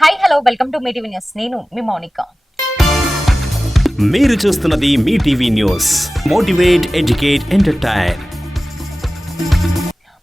Hi hello welcome to Mee TV news. నేను మీ మౌనిక. మీరు చూస్తున్నది Mee TV news. Motivate, educate, entertain.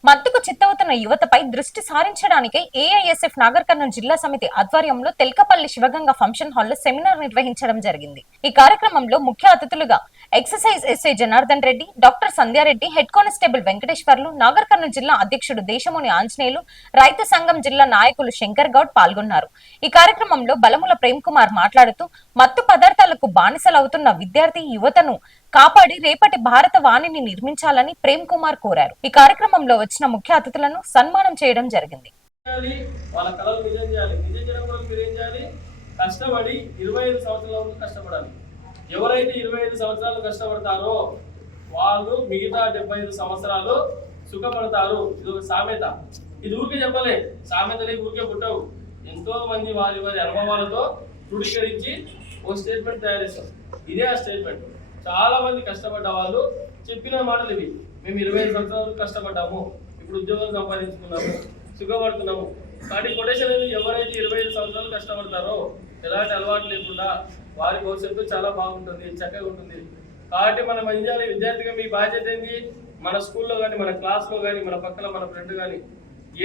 మత్తుకు చిత్తవుతున్న యువతపై దృష్టి సారించడానికి ఏఐఎస్ఎఫ్ నాగర్ కర్నూలు జిల్లా సమితి ఆధ్వర్యంలో తెల్కపల్లి శివగంగ ఫంక్షన్ హాల్లో సెమినార్ నిర్వహించడం జరిగింది. ఈ కార్యక్రమంలో ముఖ్య అతిథులుగా excise SI Janardhan Reddy, doctor Sandhya Reddy, head constable Venkateswarlu, Nagar Kurnool జిల్లా అధ్యక్షుడు దేశముని ఆంజనేయులు, రైతు సంఘం జిల్లా నాయకులు శంకర్ గౌడ్ పాల్గొన్నారు. ఈ కార్యక్రమంలో బలముల ప్రేమ్ కుమార్ మాట్లాడుతూ మత్తు పదార్థాలకు బానిసలవుతున్న విద్యార్థి యువతను కాపాడి రేపటి భారత వాణిని నిర్మించాలని ప్రేమ్ కుమార్ కోరారు. ఈ కార్యక్రమంలో వచ్చిన ముఖ్య అతిథులను సన్మానం చేయడం జరిగింది. కష్టపడి 25 సంవత్సరాల వరకు కష్టపడాలి. ఎవరైతే 25 సంవత్సరాలు కష్టపడతారో వాళ్ళు మిగతా 75 సంవత్సరాలు సుఖపడతారు. ఇది ఒక సామెత. ఇది ఊరికే చెప్పలే, సామెతలే ఊరికే పుట్టవు. ఎంతో మంది వారి అనుభవాలతో దృఢీకరించి ఒక స్టేట్మెంట్ తయారు చేస్తారు. ఇదే ఆ స్టేట్మెంట్. చాలా మంది కష్టపడ్డ వాళ్ళు చెప్పిన మాటలు ఇవి. మేము 25 సంవత్సరాలు కష్టపడ్డాము, ఇప్పుడు ఉద్యోగాలు సంపాదించుకున్నాము, సుఖపడుతున్నాము. కాబట్టి కొటేషన్ ఎవరైతే 25 సంవత్సరాలు కష్టపడతారో ఎలాంటి అలవాటు లేకుండా వారి భవిష్యత్తు చాలా బాగుంటుంది, చక్కగా ఉంటుంది. కాబట్టి మనం విద్యార్థిగా మీ బాధ్యత ఏంటి? మన స్కూల్లో కానీ, మన క్లాస్లో కానీ, మన పక్కన మన ఫ్రెండ్ కానీ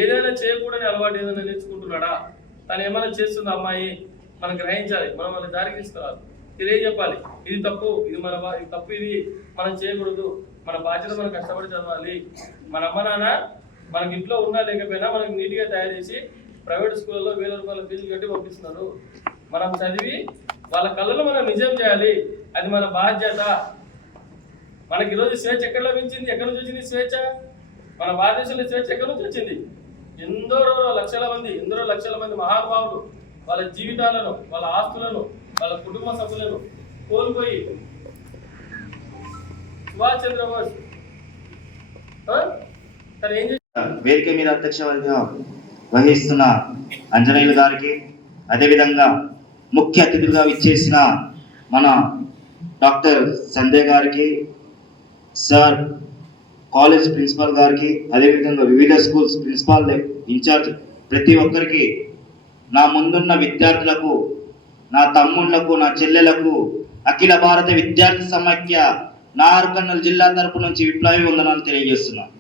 ఏదైనా చేయకూడని అలవాటు ఏదైనా నేర్చుకుంటున్నాడా, తను ఏమైనా చేస్తుందా అమ్మాయి, మనం గ్రహించాలి, మనం వాళ్ళ దారికి తీసుకురావాలి, తెలియజెప్పాలి. ఇది తప్పు, ఇది తప్పు, ఇది మనం చేయకూడదు, మన బాధ్యత మనం కష్టపడి చదవాలి. మన అమ్మ నాన్న మనకి ఇంట్లో ఉన్నా లేకపోయినా మనకి నీట్గా తయారు చేసి ప్రైవేట్ స్కూళ్ళలో 1000 రూపాయల ఫీజులు కట్టి పంపిస్తున్నారు. మనం చదివి వాళ్ళ కళ్ళను మనం నిజం చేయాలి. అది మన బాధ్యత. మనకి ఈరోజు స్వేచ్ఛ ఎక్కడ లభించింది? ఎక్కడి నుంచి వచ్చింది స్వేచ్ఛ? మన భారతదేశంలో స్వేచ్ఛ ఎక్కడి నుంచి వచ్చింది? ఎందరో లక్షల మంది మహానుభావులు వాళ్ళ జీవితాలను, వాళ్ళ ఆస్తులను, వాళ్ళ కుటుంబ సభ్యులను కోల్పోయి సుభాష్ చంద్రబోస్ ఏం వేదిక మీద అధ్యక్షంగా వహిస్తున్న అంజనేయులు గారికి, అదేవిధంగా ముఖ్య అతిథులుగా విచ్చేసిన మన డాక్టర్ సంజయ్ గారికి, సార్ కాలేజ్ ప్రిన్సిపాల్ గారికి, అదేవిధంగా వివిధ స్కూల్స్ ప్రిన్సిపాల్ ఇన్ఛార్జ్ ప్రతి ఒక్కరికి, నా ముందున్న విద్యార్థులకు, నా తమ్ముళ్లకు, నా చెల్లెలకు అఖిల భారత విద్యార్థి సమాఖ్య నాగర్ కర్నూలు జిల్లా తరపు నుంచి విప్లవి వందనాలు తెలియజేస్తున్నాను.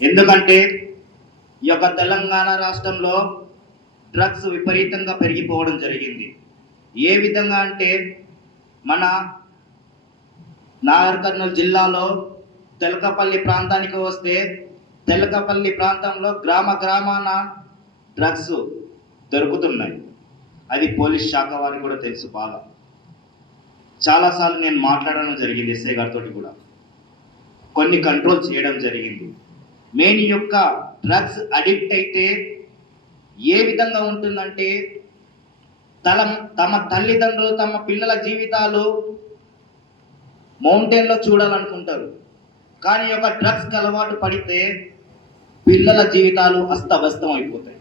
ఎందుకంటే ఈ యొక్క తెలంగాణ రాష్ట్రంలో డ్రగ్స్ విపరీతంగా పెరిగిపోవడం జరిగింది. ఏ విధంగా అంటే మన నాగర్ కర్నూలు జిల్లాలో తెలకపల్లి ప్రాంతానికి వస్తే, తెలకపల్లి ప్రాంతంలో గ్రామాన డ్రగ్స్ దొరుకుతున్నాయి. అది పోలీస్ శాఖ వారికి కూడా తెలుసు. బాగా చాలాసార్లు నేను మాట్లాడడం జరిగింది ఎస్ఐ గారితో కూడా, కొన్ని కంట్రోల్ చేయడం జరిగింది. మెయిన్ యొక్క డ్రగ్స్ అడిక్ట్ అయితే ఏ విధంగా ఉంటుందంటే తమ తల్లిదండ్రులు తమ పిల్లల జీవితాలు మౌంటైన్లో చూడాలనుకుంటారు. కానీ ఒక డ్రగ్స్కి అలవాటు పడితే పిల్లల జీవితాలు అస్తవ్యస్తం అయిపోతాయి.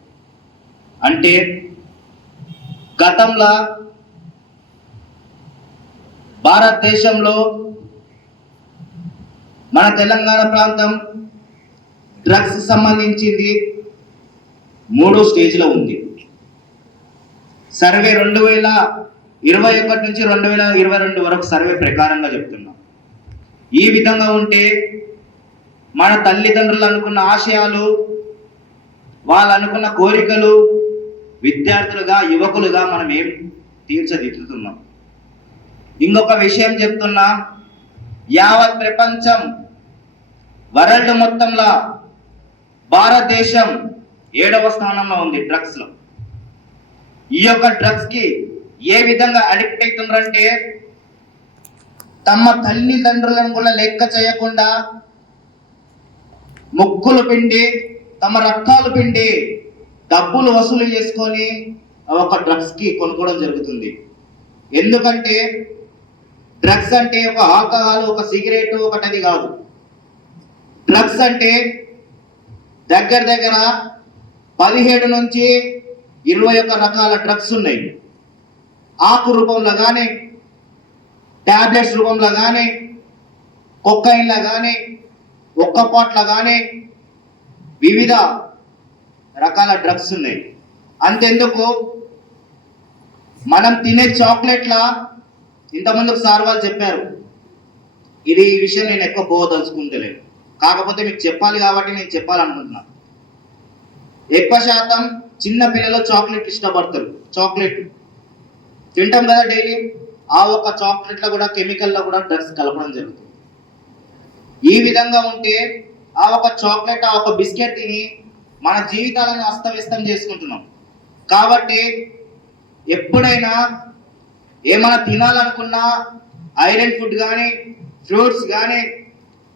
అంటే గతంలో భారతదేశంలో మన తెలంగాణ ప్రాంతం డ్రగ్స్ సంబంధించింది 3 స్టేజ్లో ఉంది. సర్వే 2021 నుంచి 2022 వరకు సర్వే ప్రకారంగా చెప్తున్నాం. ఈ విధంగా ఉంటే మన తల్లిదండ్రులు అనుకున్న ఆశయాలు, వాళ్ళు అనుకున్న కోరికలు విద్యార్థులుగా, యువకులుగా మనం ఏం తీర్చదిద్దుతున్నాం. ఇంకొక విషయం చెప్తున్నా, యావత్ ప్రపంచం, వరల్డ్ మొత్తంలో భారతదేశం 7వ స్థానంలో ఉంది డ్రగ్స్లో. ఈ యొక్క డ్రగ్స్కి ఏ విధంగా అడిక్ట్ అవుతున్నారంటే తమ తల్లిదండ్రులను కూడా లెక్క చేయకుండా ముక్కులు పిండి, తమ రక్తాలు పిండి డబ్బులు వసూలు చేసుకొని ఒక డ్రగ్స్కి కొనుక్కోవడం జరుగుతుంది. ఎందుకంటే డ్రగ్స్ అంటే ఒక ఆల్కహాల్, ఒక సిగరెట్ ఒకటి కాదు. డ్రగ్స్ అంటే దగ్గర 17 నుంచి 21 రకాల డ్రగ్స్ ఉన్నాయి. ఆకు రూపంలో కానీ, టాబ్లెట్స్ రూపంలో కానీ, కొకైన్లో కానీ, ఒక్కపాట్ల కానీ వివిధ రకాల డ్రగ్స్ ఉన్నాయి. అంతెందుకు మనం తినే చాక్లెట్ల ఇంతకుముందు సార్ వాళ్ళు చెప్పారు, ఈ విషయం నేను ఎక్కువ పోదలుచుకుంటలేను, కాకపోతే మీకు చెప్పాలి కాబట్టి నేను చెప్పాలనుకుంటున్నాను. ఎక్కువ శాతం చిన్న పిల్లలు చాక్లెట్ ఇష్టపడతారు. చాక్లెట్ తింటాం కదా డైలీ. ఆ ఒక్క చాక్లెట్లో కూడా కెమికల్లో కూడా డ్రగ్స్ కలపడం జరుగుతుంది. ఈ విధంగా ఉంటే ఆ ఒక చాక్లెట్, ఆ ఒక బిస్కెట్ తిని మన జీవితాలను అస్తవ్యస్తం చేసుకుంటున్నాం. కాబట్టి ఎప్పుడైనా ఏమైనా తినాలనుకున్నా ఐరన్ ఫుడ్ కానీ, ఫ్రూట్స్ కానీ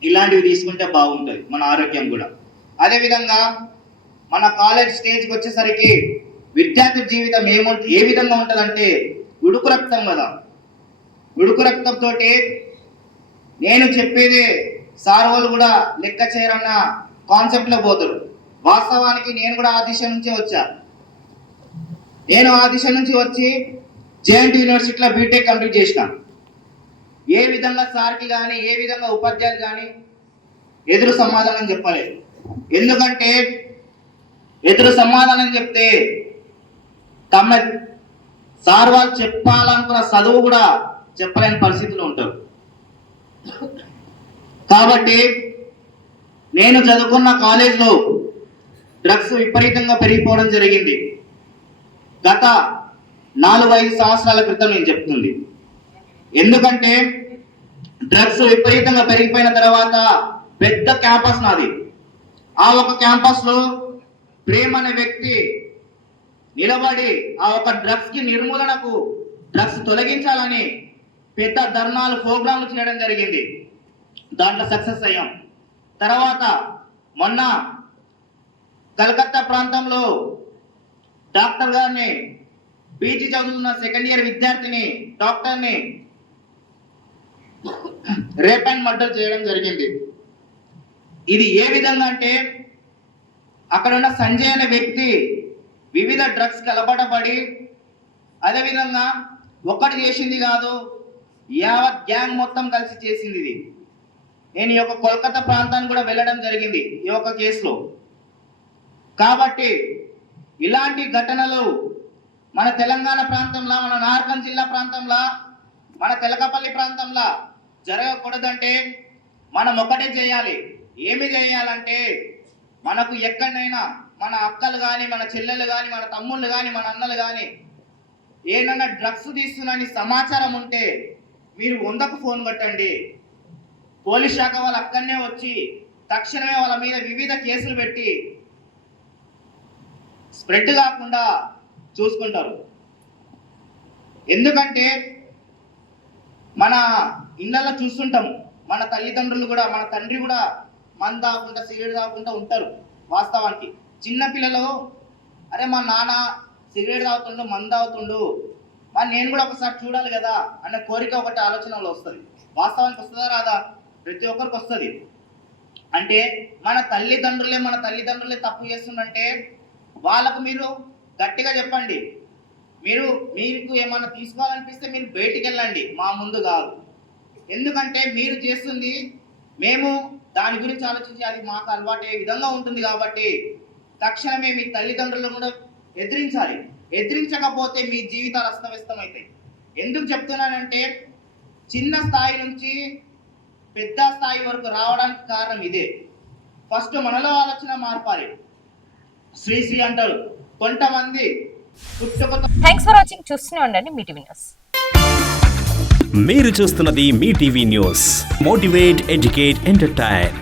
ఇలాంటివి తీసుకుంటే బాగుంటుంది మన ఆరోగ్యం కూడా. అదేవిధంగా మన కాలేజ్ స్టేజ్కి వచ్చేసరికి విద్యార్థి జీవితం ఏ విధంగా ఉంటుందంటే ఉడుకు రక్తం కదా. ఉడుకు రక్తంతో నేను చెప్పేదే సార్ వాళ్ళు కూడా లెక్క చేయరన్న కాన్సెప్ట్లో పోతారు. వాస్తవానికి నేను కూడా ఆ దిశ నుంచే వచ్చా. నేను ఆ దిశ నుంచి వచ్చి జేఎన్టీ యూనివర్సిటీలో బీటెక్ కంప్లీట్ చేసిన. ఏ విధంగా సార్కి కానీ, ఏ విధంగా ఉపాధ్యాయులు కానీ ఎదురు సమాధానం చెప్పలేదు. ఎందుకంటే ఎదురు సమాధానం చెప్తే తమ సార్ వాళ్ళు చెప్పాలనుకున్న చదువు కూడా చెప్పలేని పరిస్థితులు ఉంటారు. కాబట్టి నేను చదువుకున్న కాలేజ్లో డ్రగ్స్ విపరీతంగా పెరిగిపోవడం జరిగింది. గత 4-5 సంవత్సరాల క్రితం నేను చెప్తుంది. ఎందుకంటే డ్రగ్స్ విపరీతంగా పెరిగిపోయిన తర్వాత పెద్ద క్యాంపస్ నాది. ఆ ఒక క్యాంపస్లో ప్రేమ్ అనే వ్యక్తి నిలబడి ఆ ఒక డ్రగ్స్కి నిర్మూలనకు, డ్రగ్స్ తొలగించాలని పెద్ద ధర్నాలు, ప్రోగ్రాంలు చేయడం జరిగింది. దాంట్లో సక్సెస్ అయ్యాం. తర్వాత మొన్న కలకత్తా ప్రాంతంలో డాక్టర్ గారిని, పీజీ చదువుతున్న సెకండ్ ఇయర్ విద్యార్థిని డాక్టర్ని రేప్ అండ్ మర్డర్ చేయడం జరిగింది. ఇది ఏ విధంగా అంటే అక్కడ ఉన్న సంజయ్ అనే వ్యక్తి వివిధ డ్రగ్స్ కలపడబడి, అదేవిధంగా ఒక్కటి చేసింది కాదు, యావత్ గ్యాంగ్ మొత్తం కలిసి చేసింది ఇది. నేను ఈ యొక్క కోల్కతా ప్రాంతానికి కూడా వెళ్ళడం జరిగింది ఈ యొక్క కేసులో. కాబట్టి ఇలాంటి ఘటనలు మన తెలంగాణ ప్రాంతంలో, మన నార్కల్ జిల్లా ప్రాంతంలో, మన తెలకపల్లి ప్రాంతంలో జరగకూడదంటే మనం ఒకటే చేయాలి. ఏమి చేయాలంటే మనకు ఎక్కడైనా మన అక్కలు కానీ, మన చెల్లెలు కానీ, మన తమ్ముళ్ళు కానీ, మన అన్నలు కానీ ఏదైనా డ్రగ్స్ తీస్తున్నాని సమాచారం ఉంటే మీరు 100కు ఫోన్ కొట్టండి. పోలీస్ శాఖ వాళ్ళు అక్కడనే వచ్చి తక్షణమే వాళ్ళ మీద వివిధ కేసులు పెట్టి స్ప్రెడ్ కాకుండా చూసుకుంటారు. ఎందుకంటే మన ఇళ్ళల్లో చూస్తుంటాం, మన తల్లిదండ్రులు కూడా, మన తండ్రి కూడా మందు తాగకుండా, సిగరెట్ తాగకుండా ఉంటారు. వాస్తవానికి చిన్నపిల్లలు అరే మా నాన్న సిగరెట్ తాగుతుండు, మందు తాగుతుండు, మరి నేను కూడా ఒకసారి చూడాలి కదా అనే కోరిక ఒకటి ఆలోచనలో వస్తుంది. వాస్తవానికి వస్తుందా రాదా? ప్రతి ఒక్కరికి వస్తుంది. అంటే మన తల్లిదండ్రులే తప్పు చేస్తుందంటే వాళ్ళకు మీరు గట్టిగా చెప్పండి. మీకు ఏమైనా తీసుకోవాలనిపిస్తే మీరు బయటికి వెళ్ళండి, మా ముందు కాదు. ఎందుకంటే మీరు చేస్తుంది మేము దాని గురించి ఆలోచించి అది మాకు అలవాటు ఏ విధంగా ఉంటుంది. కాబట్టి తక్షణమే మీ తల్లిదండ్రులను కూడా ఎదిరించాలి. ఎదిరించకపోతే మీ జీవితాలు అస్తవ్యస్తం అవుతాయి. ఎందుకు చెప్తున్నానంటే చిన్న స్థాయి నుంచి పెద్ద స్థాయి వరకు రావడానికి కారణం ఇదే. ఫస్ట్ మనలో ఆలోచన మార్పాలి. శ్రీ అంటాడు, కొంతమంది థ్యాంక్స్ ఫర్ వాచింగ్. చూస్తూనే ఉండండి మీ టీవీ న్యూస్. మీరు చూస్తున్నది Mee TV news. Motivate, educate, entertain.